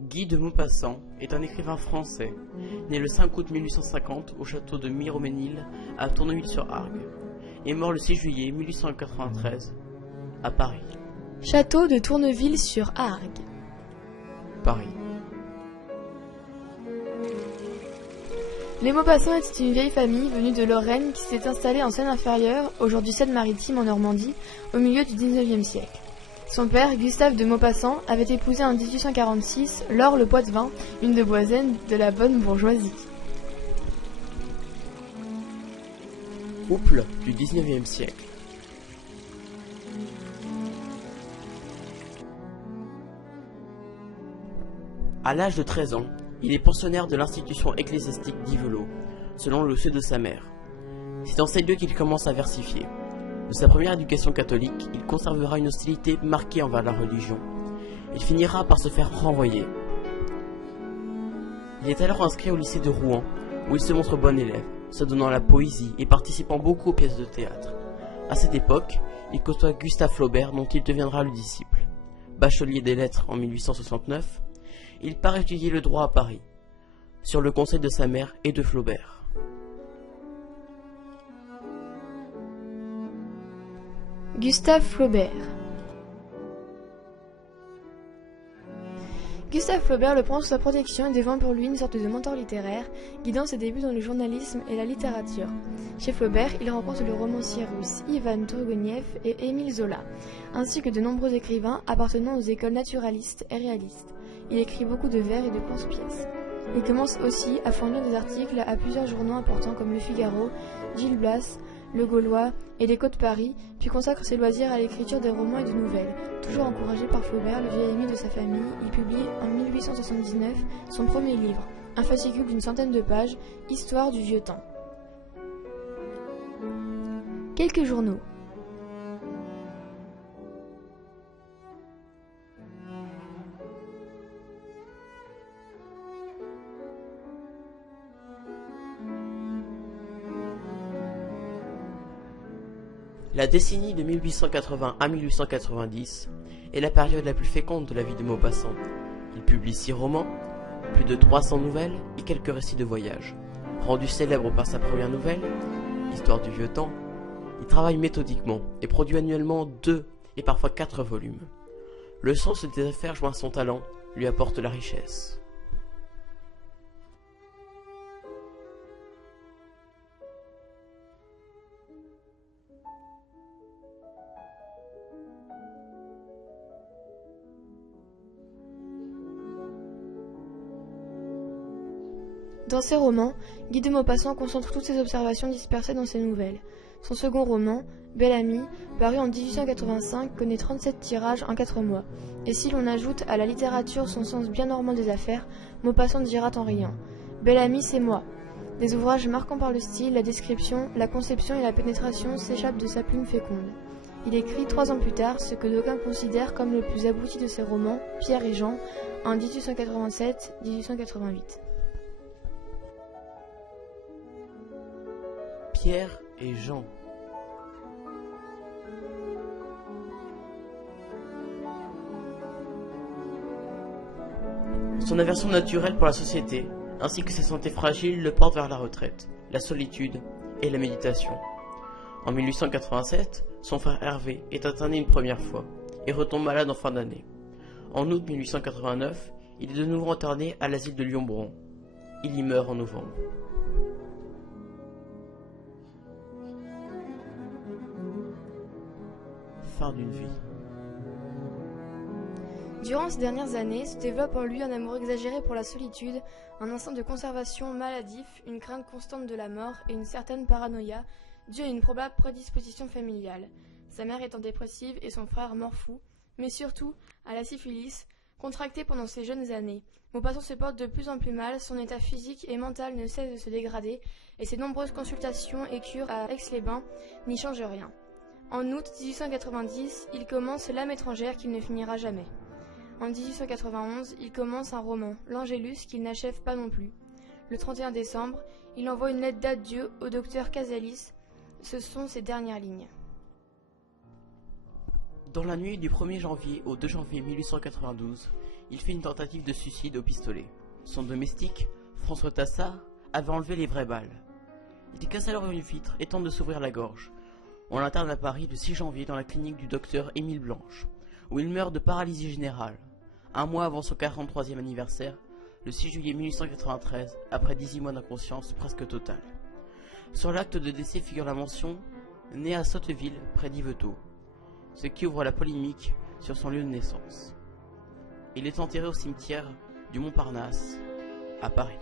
Guy de Maupassant est un écrivain français, né le 5 août 1850 au château de Miroménil à Tourneville-sur-Argue, et mort le 6 juillet 1893 à Paris. Château de Tourneville-sur-Argue. Paris. Les Maupassant étaient une vieille famille venue de Lorraine qui s'était installée en Seine-Inférieure, aujourd'hui Seine-Maritime en Normandie, au milieu du XIXe siècle. Son père, Gustave de Maupassant, avait épousé en 1846 Laure Le Poitevin, une demoiselle de la bonne bourgeoisie. Couple du XIXe siècle. À l'âge de 13 ans, il est pensionnaire de l'institution ecclésiastique d'Yvetot, selon le souhait de sa mère. C'est dans ces lieux qu'il commence à versifier. De sa première éducation catholique, il conservera une hostilité marquée envers la religion. Il finira par se faire renvoyer. Il est alors inscrit au lycée de Rouen, où il se montre bon élève, se donnant à la poésie et participant beaucoup aux pièces de théâtre. À cette époque, il côtoie Gustave Flaubert, dont il deviendra le disciple. Bachelier des lettres en 1869, il part étudier le droit à Paris, sur le conseil de sa mère et de Flaubert. Gustave Flaubert. Gustave Flaubert le prend sous sa protection et devient pour lui une sorte de mentor littéraire, guidant ses débuts dans le journalisme et la littérature. Chez Flaubert, il rencontre le romancier russe Ivan Tourguenieff et Émile Zola, ainsi que de nombreux écrivains appartenant aux écoles naturalistes et réalistes. Il écrit beaucoup de vers et de courtes pièces. Il commence aussi à fournir des articles à plusieurs journaux importants comme Le Figaro, Gil Blas, Le Gaulois et l'Écho de Paris, puis consacre ses loisirs à l'écriture des romans et de nouvelles. Toujours encouragé par Flaubert, le vieil ami de sa famille, il publie en 1879 son premier livre, un fascicule d'une centaine de pages, Histoire du vieux temps. Quelques journaux. La décennie de 1880 à 1890 est la période la plus féconde de la vie de Maupassant. Il publie 6 romans, plus de 300 nouvelles et quelques récits de voyage. Rendu célèbre par sa première nouvelle, Histoire du vieux temps, il travaille méthodiquement et produit annuellement 2 et parfois 4 volumes. Le sens des affaires joint à son talent lui apporte la richesse. Dans ses romans, Guy de Maupassant concentre toutes ses observations dispersées dans ses nouvelles. Son second roman, Bel Ami, paru en 1885, connaît 37 tirages en 4 mois. Et si l'on ajoute à la littérature son sens bien normand des affaires, Maupassant dira en riant « Bel Ami, c'est moi ». Des ouvrages marquants par le style, la description, la conception et la pénétration s'échappent de sa plume féconde. Il écrit 3 ans plus tard ce que d'aucuns considèrent comme le plus abouti de ses romans, Pierre et Jean, en 1887-1888. Pierre et Jean. Son aversion naturelle pour la société, ainsi que sa santé fragile, le portent vers la retraite, la solitude et la méditation. En 1887, son frère Hervé est interné une première fois et retombe malade en fin d'année. En août 1889, il est de nouveau interné à l'asile de Lyon-Bron. Il y meurt en novembre. Fin d'une vie. Durant ces dernières années, se développe en lui un amour exagéré pour la solitude, un instinct de conservation maladif, une crainte constante de la mort et une certaine paranoïa, due à une probable prédisposition familiale. Sa mère étant dépressive et son frère mort-fou, mais surtout à la syphilis, contractée pendant ses jeunes années. Maupassant se porte de plus en plus mal, son état physique et mental ne cesse de se dégrader, et ses nombreuses consultations et cures à Aix-les-Bains n'y changent rien. En août 1890, il commence L'âme étrangère qu'il ne finira jamais. En 1891, il commence un roman, L'Angélus, qu'il n'achève pas non plus. Le 31 décembre, il envoie une lettre d'adieu au docteur Casalis. Ce sont ses dernières lignes. Dans la nuit du 1er janvier au 2 janvier 1892, il fait une tentative de suicide au pistolet. Son domestique, François Tassard, avait enlevé les vraies balles. Il casse alors une vitre et tente de s'ouvrir la gorge. On l'interne à Paris le 6 janvier dans la clinique du docteur Émile Blanche, où il meurt de paralysie générale, un mois avant son 43e anniversaire, le 6 juillet 1893, après 18 mois d'inconscience presque totale. Sur l'acte de décès figure la mention « né à Sotteville, près d'Yvetot », ce qui ouvre la polémique sur son lieu de naissance. Il est enterré au cimetière du Montparnasse, à Paris.